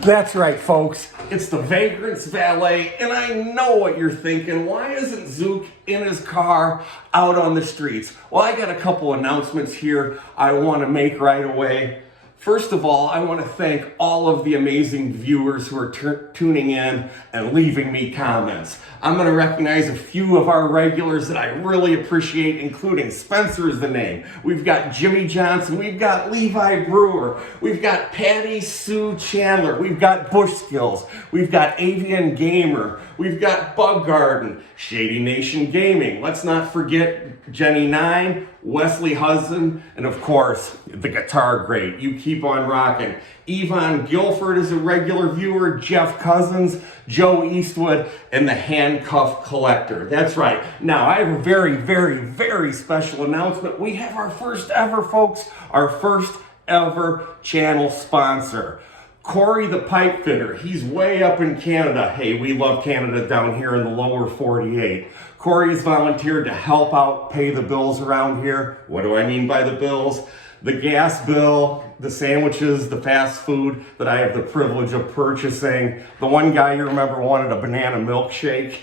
That's right, folks. It's the Vagrant's Valet, and I know what you're thinking. Why isn't Zook in his car out on the streets? Well, I got a couple announcements here I want to make right away. First of all, I want to thank all of the amazing viewers who are tuning in and leaving me comments. I'm going to recognize a few of our regulars that I really appreciate, including Spencer is the name. We've got Jimmy Johnson. We've got Levi Brewer. We've got Patty Sue Chandler. We've got Bush Skills. We've got Avian Gamer. We've got Bug Garden, Shady Nation Gaming. Let's not forget Jenny 9, Wesley Hudson, and of course, the Guitar Great. You keep on rocking. Yvonne Guilford is a regular viewer, Jeff Cousins, Joe Eastwood, and the Handcuff Collector. That's right. Now, I have a very, very, very special announcement. We have our first ever, folks, our first ever channel sponsor. Corey the Pipe Fitter, he's way up in Canada. Hey, we love Canada down here in the lower 48. Corey's volunteered to help out pay the bills around here. What do I mean by the bills? The gas bill, the sandwiches, the fast food that I have the privilege of purchasing. The one guy you remember wanted a banana milkshake.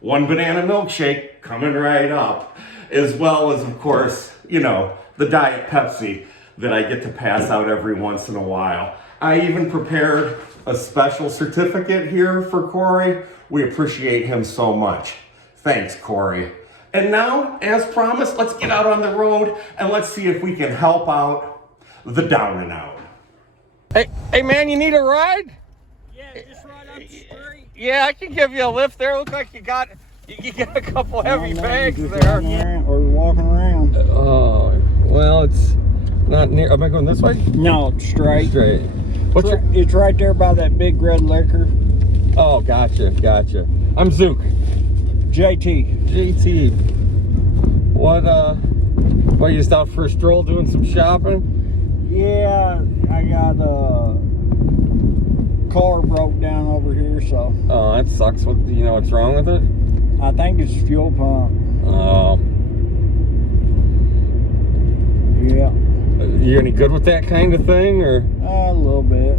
One banana milkshake coming right up. As well as, of course, you know, the Diet Pepsi that I get to pass out every once in a while. I even prepared a special certificate here for Corey. We appreciate him so much. Thanks, Corey. And now, as promised, let's get out on the road and let's see if we can help out the down and out. Hey man, you need a ride? Yeah, just right up the street. Yeah, I can give you a lift there. Look like you got a couple heavy bags there. Or walking around. Oh, well, it's not near. Am I going this way? No, it's straight. Straight. It's right there by that big red liquor. Oh, gotcha. I'm Zook. JT. What, you just out for a stroll doing some shopping? Yeah, I got a car broke down over here, so. Oh, that sucks. What, do you know what's wrong with it? I think it's fuel pump. Oh. Yeah. You any good with that kind of thing, or? A little bit.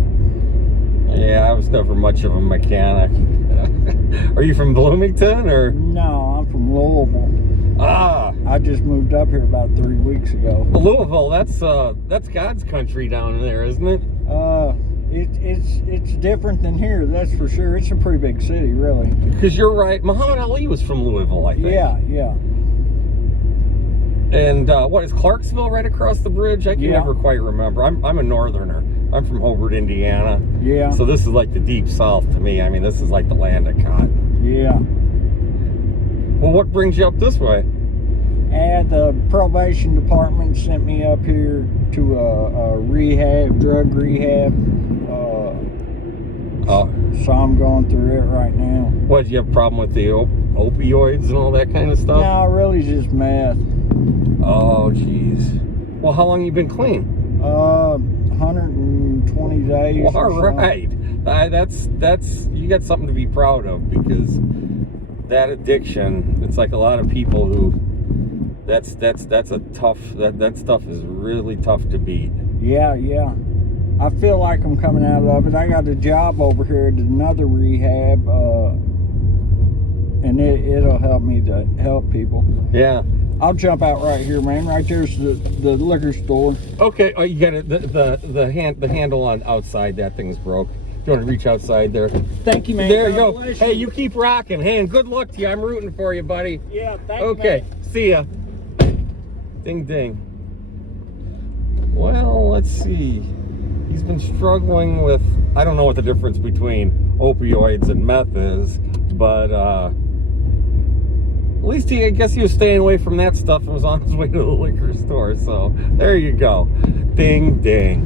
Yeah, I was never much of a mechanic. Are you from Bloomington, or? No, I'm from Louisville. Ah. I just moved up here about 3 weeks ago. Louisville, that's God's country down there, isn't it? It's different than here, that's for sure. It's a pretty big city, really. Because you're right, Muhammad Ali was from Louisville, I think. Yeah. And what is Clarksville right across the bridge? I can never quite remember. I'm a northerner. I'm from Hobart, Indiana. Yeah. So this is like the deep south to me. I mean, this is like the land of cotton. Yeah. Well, what brings you up this way? And the probation department sent me up here to a rehab, drug rehab. So I'm going through it right now. What, do you have a problem with the opioids and all that kind of stuff? No, really just meth. Oh, jeez. Well, how long you been clean? 120 days. Well, all right. That's you got something to be proud of, because that addiction, it's like a lot of people who that's a tough, that stuff is really tough to beat. Yeah. I feel like I'm coming out of it. I got a job over here at another rehab, and it'll help me to help people. Yeah. I'll jump out right here, man. Right there's the liquor store. Okay. Oh, you got it. The handle on outside, that thing's broke. You want to reach outside there? Thank you, man. There you go. Hey, you keep rocking. Hey, and good luck to you. I'm rooting for you, buddy. Yeah, thank you. Okay. See ya. Ding ding. Well, let's see. He's been struggling with, I don't know what the difference between opioids and meth is, but at least I guess he was staying away from that stuff and was on his way to the liquor store. So there you go. Ding ding.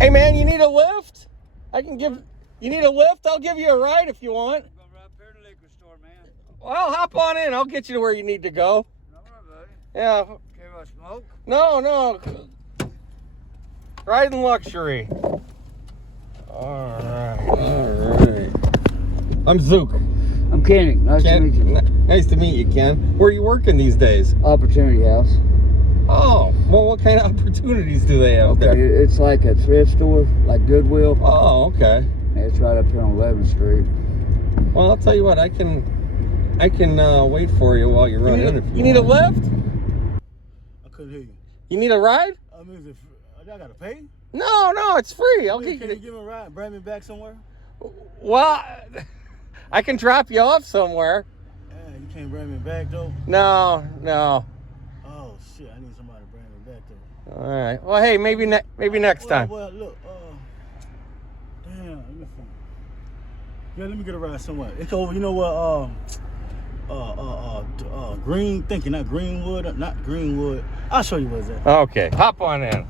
Hey man, you need a lift? You need a lift? I'll give you a ride if you want. Go right up here to the liquor store, man. Well, hop on in. I'll get you to where you need to go. No, buddy. Yeah. Give us smoke? No. Riding luxury. All right. I'm Zook. I'm Kenny. Nice to meet you. Nice to meet you, Ken. Where are you working these days? Opportunity House. Oh, Well, what kind of opportunities do they have Okay, there? it's like a thrift store, like Goodwill. Oh, okay. It's right up here on 11th Street. Well, I'll tell you what, I can wait for you while you run in. If you need a lift? I couldn't hear you. You need a ride? I mean, I gotta pay? No, it's free. I'll Can get you you. give me a ride? Bring me back somewhere? Well, I can drop you off somewhere. Yeah, you can't bring me back though. No. Oh shit, I need somebody to bring me back though. All right. Well, hey, maybe next time. Well, look, damn, let me see. Yeah, let me get a ride somewhere. It's over. You know what? Green thinking, not Greenwood, not Greenwood. I'll show you what's at. Okay, hop on in.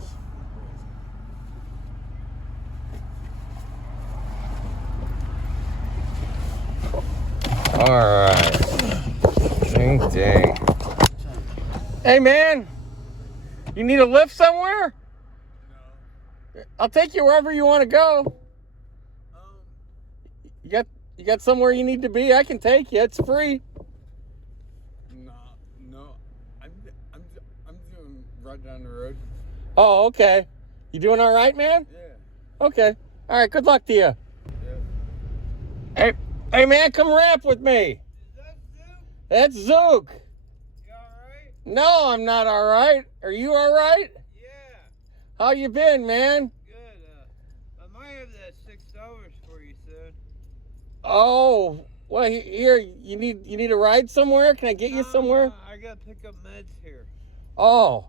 All right. Ding. Hey, man. You need a lift somewhere? No. I'll take you wherever you want to go. You got somewhere you need to be? I can take you. It's free. No. I'm doing right down the road. Oh, okay. You doing all right, man? Yeah. Okay. All right. Good luck to you. Yeah. Hey, man, come rap with me. Is that Zook? That's Zook. You alright? No, I'm not all right. Are you all right? Yeah. How you been, man? Good. I might have that $6 for you soon. Oh, well, here, you need a ride somewhere? Can I get you somewhere? I gotta pick up meds here. Oh,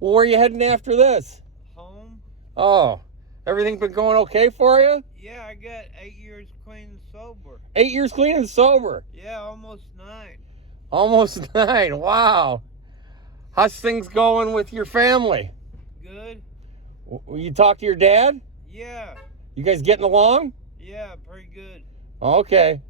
well, where are you heading after this? Home? Oh, everything been going okay for you? Yeah, I got 8 years clean and sober. 8 years clean and sober. Yeah, almost 9. Almost 9. Wow. How's things going with your family? Good? You talk to your dad? Yeah. You guys getting along? Yeah, pretty good. Okay.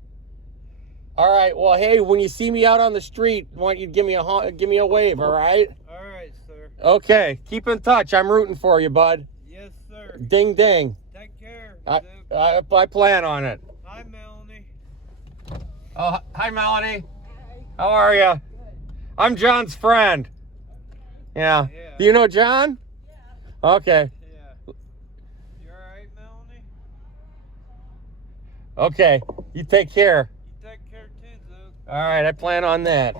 All right. Well, hey, when you see me out on the street, I want you to give me a wave, all right? Alright, sir. Okay. Keep in touch. I'm rooting for you, bud. Yes, sir. Ding, ding. Take care. I plan on it. Hi, Melanie. Oh, hi, Melanie. How are you? I'm John's friend. Yeah. Do you know John? Yeah. Okay. Yeah. You alright, Melanie? Okay. You take care. You take care too, Zook. All right. I plan on that.